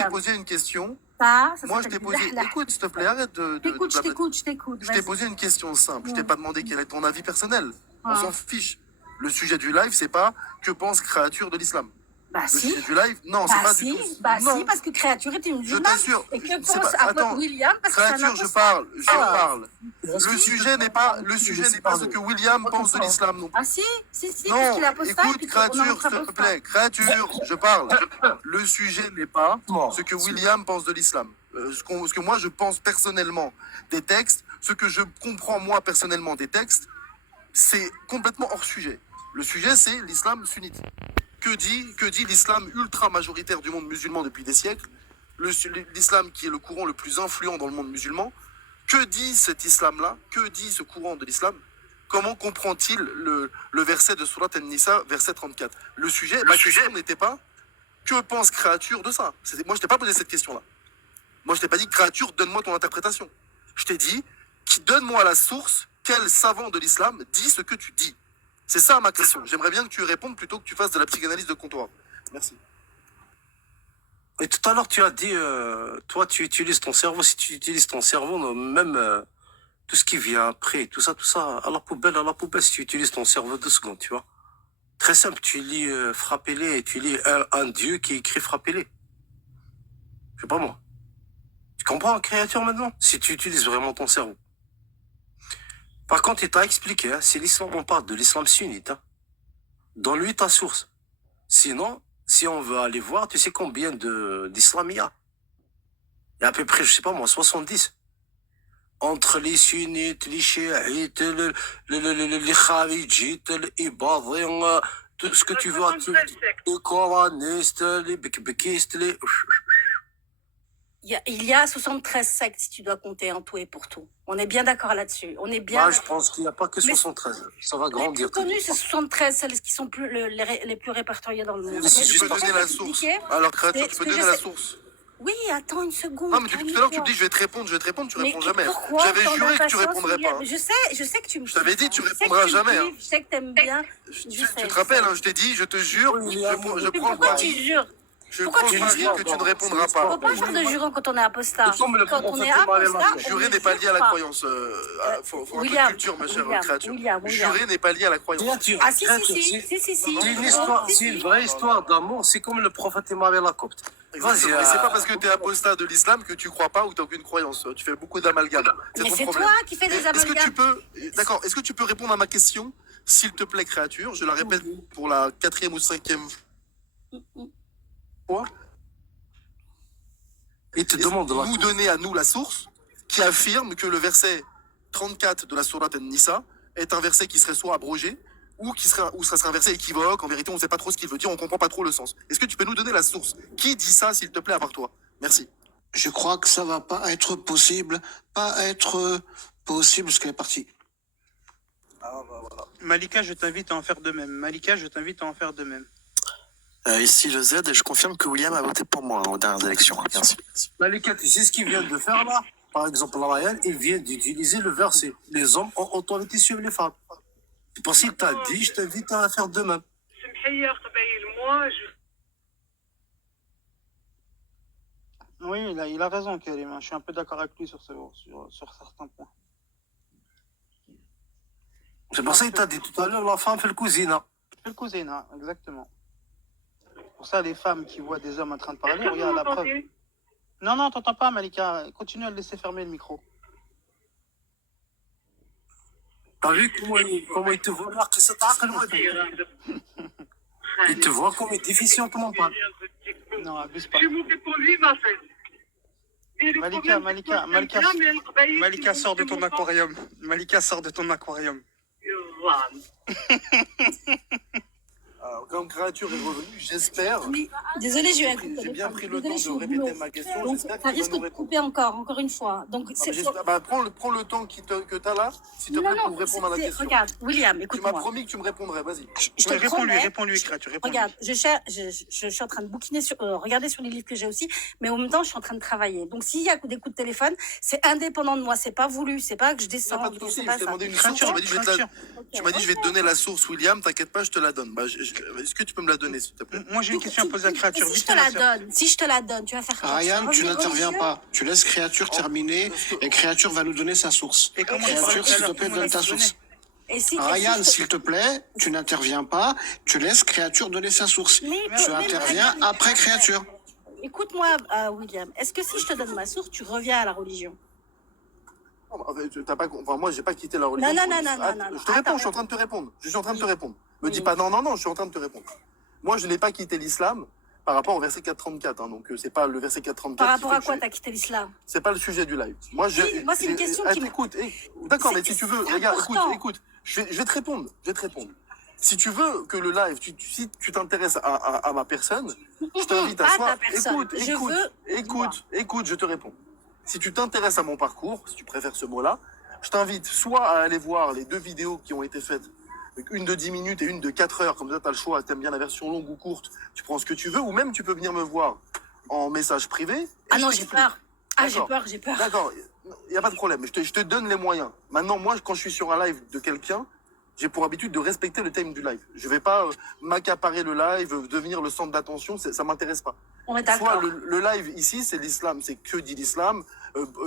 regarde. posé une question. Ça Moi, je s'appelle t'ai du posé. lahlah. Écoute, s'il te plaît, arrête de Je blablater. t'écoute. Je t'ai Vas-y. posé une question simple. Je t'ai pas demandé quel est ton avis personnel. On Ah. s'en fiche. Le sujet du live, c'est pas que pense créature de l'islam. Bah Le si. sujet du live, non, c'est Bah pas si, du tout. bah non. si, parce que créature est une Je musulmane. t'assure. Et que c'est pense pas- Attends, William parce que c'est un créature, je apostat. parle. Je Ah. parle. Le sujet n'est pas ce que William pense de l'islam non plus. Ah si, parce Non, qu'il est apostat. et écoute, puis créature, on en s'il te apostat. plaît, créature, je parle. Le sujet n'est pas ce que William pense de l'islam. Ce que moi je pense personnellement des textes, ce que je comprends moi personnellement des textes, c'est complètement hors sujet. Le sujet, c'est l'islam sunnite. Que dit l'islam ultra majoritaire du monde musulman depuis des siècles, l'islam qui est le courant le plus influent dans le monde musulman? Que dit cet islam-là? Que dit ce courant de l'islam? Comment comprend-il le verset de Surat An-Nisa, verset 34? Ma question n'était pas que pense créature de ça. Moi, je t'ai pas posé cette question-là. Moi, je t'ai pas dit créature, donne-moi ton interprétation. Je t'ai dit, donne-moi la source, quel savant de l'islam dit ce que tu dis. C'est ça ma question. J'aimerais bien que tu répondes plutôt que tu fasses de la psychanalyse de comptoir. Merci. Et tout à l'heure, tu as dit, toi, tu utilises ton cerveau. Si tu utilises ton cerveau, même tout ce qui vient après, tout ça, à la poubelle, si tu utilises ton cerveau 2 secondes, tu vois. Très simple, tu lis frappez-les et tu lis un Dieu qui écrit frappez-les. Je sais pas moi. Tu comprends, créature, maintenant? Si tu utilises vraiment ton cerveau. Par contre, il t'a expliqué, hein, c'est l'islam, on parle de l'islam sunnite. Hein. Donne-lui ta source. Sinon, si on veut aller voir, tu sais combien d'islam il y a? Il y a à peu près, je sais pas moi, 70. Entre les sunnites, les chiites, les kharidjites, les ibadins, tout ce que tu veux, les coranistes, les bekbekistes, les... Il y a 73 sectes si tu dois compter en tout et pour tout. On est bien d'accord là-dessus. On est bien. Moi, je pense qu'il n'y a pas que 73. Ça va Les grandir. plus connus, c'est 73, celles qui sont les plus répertoriées dans le monde. Mais si tu peux donner la source. Alors, créature, tu peux donner la source. Oui, attends une seconde. Non, mais depuis tout à l'heure, tu me dis je vais te répondre, tu réponds jamais. J'avais juré que tu répondrais pas. Je sais que tu me. Je t'avais dit, tu répondras jamais. Je sais que t'aimes bien. Tu te rappelles, je t'ai dit, je te jure, je prends le Pourquoi pari. tu jures? Je prends le pari que tu ne répondras pas. Faut pas faire de jurons quand on est apostat. Quand on est apostat, Jurer n'est pas lié à la croyance. Faut un peu de culture, ma chère créature. Jurer n'est pas lié à la croyance. Ah si. C'est une vraie histoire d'amour. C'est comme le prophète Imam el-Copte. Exactement. Et c'est pas parce que tu es apostat de l'islam que tu crois pas ou tu n'as aucune croyance. Tu fais beaucoup d'amalgames. Mais ton c'est problème. toi qui fais des Est-ce que tu amalgames. peux, d'accord, est-ce que tu peux répondre à ma question, s'il te plaît, créature? Je la répète pour la 4e ou 5e fois. Il te demande de nous donner à nous la source qui affirme que le verset 34 de la sourate An-Nisa est un verset qui serait soit abrogé ou ça serait un verset équivoque. En vérité, on ne sait pas trop ce qu'il veut dire, on ne comprend pas trop le sens. Est-ce que tu peux nous donner la source? Qui dit ça, s'il te plaît, à part toi? Merci. Je crois que ça va pas être possible. Parce qu'elle est partie. Malika, je t'invite à en faire de même. Ici le Z, et je confirme que William a voté pour moi aux dernières élections. Hein. Merci. Malika, tu sais ce qu'il vient de faire là? Par exemple, la Ryan, il vient d'utiliser le verset. Les hommes ont autorité sur les femmes. C'est pour ça qu'il t'a dit, je t'invite à faire de même. Oui, il a raison, Karim. Je suis un peu d'accord avec lui sur certains points. C'est pour ça qu'il t'a dit tout à l'heure, la femme fait le cousina. C'est le cousin, exactement. Pour ça, les femmes qui voient des hommes en train de parler, regarde la preuve. Non, t'entends pas, Malika. Continue à le laisser fermer le micro. T'as vu comment il te voit là, que ça t'accorde? Il te voit comme une déficientement pas. Non, abuse pas. Je m'en fais pour lui, ma fête. Malika, sors de ton aquarium. Malika, sors de ton aquarium. Alors, comme créature est revenu, j'espère. Oui, désolé, j'ai eu un coup de J'ai bien téléphone. pris le Désolée, temps je suis de au répéter boulot. ma question. Donc, J'espère ça qu'il va risque nous de répondre. couper encore une fois. Donc, Ah, c'est mais bah, prends le temps que tu as là, s'il te plaît, pour répondre à la question. regarde, William, Tu m'as écoute-moi. promis que tu me répondrais, vas-y. Je te promets. Réponds-lui, créature, réponds-lui. Regarde, je suis en train de bouquiner regarder sur les livres que j'ai aussi, mais en même temps, je suis en train de travailler. Donc, s'il y a des coups de téléphone, c'est indépendant de moi, c'est pas voulu, c'est pas que je Il n'y a descends. pas de souci, c'est je pas t'ai ça. demandé une source, tu m'as dit, tu m'as dit je vais te donner la source, William, t'inquiète pas, je te la donne. Bah, est-ce que tu peux me la donner, s'il te plaît? Moi, j'ai une question à poser à la créature. Si je te la donne, si je te la donne, tu vas faire quoi? Ryan, tu Revenir n'interviens religieux? pas. Tu laisses créature terminer et créature va nous donner sa source. Et comment Créature, s'il te plaît, donne ta source. Et si, Ryan, et si s'il te plaît, tu n'interviens pas. Tu laisses créature donner sa source. Tu interviens après créature. Écoute-moi, William, est-ce que si je te donne ma source, tu reviens à la religion? T'as pas, enfin, moi, j'ai pas quitté la religion. Non, Je te réponds, je suis en train de te répondre. Je suis en train de te répondre. Me dis pas non, je suis en train de te répondre. Moi, je n'ai pas quitté l'islam par rapport au verset 434. Hein, donc, c'est pas le verset 434. Par rapport à quoi t'as quitté l'islam? C'est pas le sujet du live. Moi, moi, c'est une question qui écoute, d'accord, mais si tu veux, regarde, important. écoute, je vais te répondre. Si tu veux que le live, si tu t'intéresses à ma personne, je t'invite à soi. Écoute, je te réponds. Si tu t'intéresses à mon parcours, si tu préfères ce mot-là, je t'invite soit à aller voir les deux vidéos qui ont été faites, une de 10 minutes et une de 4 heures, comme ça tu as le choix, t'aimes bien la version longue ou courte, tu prends ce que tu veux, ou même tu peux venir me voir en message privé. Ah non, j'ai peur. Ah, j'ai peur. D'accord, il n'y a pas de problème, je te donne les moyens. Maintenant, moi, quand je suis sur un live de quelqu'un, j'ai pour habitude de respecter le thème du live. Je vais pas m'accaparer le live, devenir le centre d'attention, ça m'intéresse pas. On est Soit d'accord. le live ici, c'est l'islam, c'est que dit l'islam.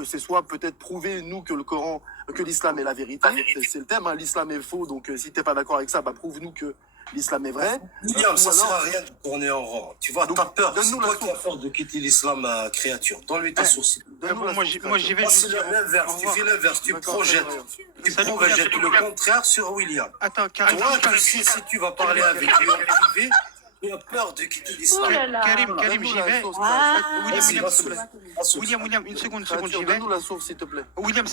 C'est soit peut-être prouver, nous, que le Coran, que l'islam est la vérité. C'est le thème, hein, l'islam est faux, donc si t'es pas d'accord avec ça, bah prouve-nous que l'islam est vrai. William, ça Ou sert alors- à rien de tourner en rond. Tu vois, t'as peur. C'est donne-nous toi la qui as peur de quitter l'islam à créature. Donne-lui ta source. Donne-nous la Moi, source, j'y créature. vais Moi, juste c'est l'inverse. Tu fais l'inverse. Tu D'accord, projettes. très bien. Tu Salut, projettes William, le William. contraire sur William. Attends, Karim, Toi, tu sais, si tu vas parler avec lui en privé, tu as peur de quitter Oh l'islam. là là. Karim, Donne-nous j'y la vais. source, Ah. créature. Vas-y, la s'il te source. plaît. La source. William, une seconde, Créature, j'y vais. donne-nous la source, s'il te plaît. William.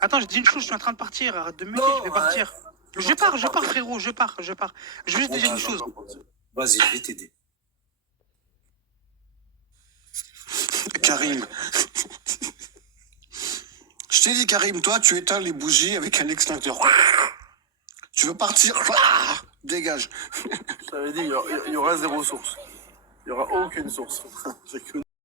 Attends, je dis une chose, je suis en train de partir. Arrête de me Non, je vais partir. Je pars, frérot, je pars. Je veux juste dire une chose. Vas-y, je vais t'aider. Karim. Je t'ai dit, Karim, toi, tu éteins les bougies avec un extincteur. Tu veux partir? Dégage. Je t'avais dit, il y aura zéro source. Il y aura aucune source. J'ai que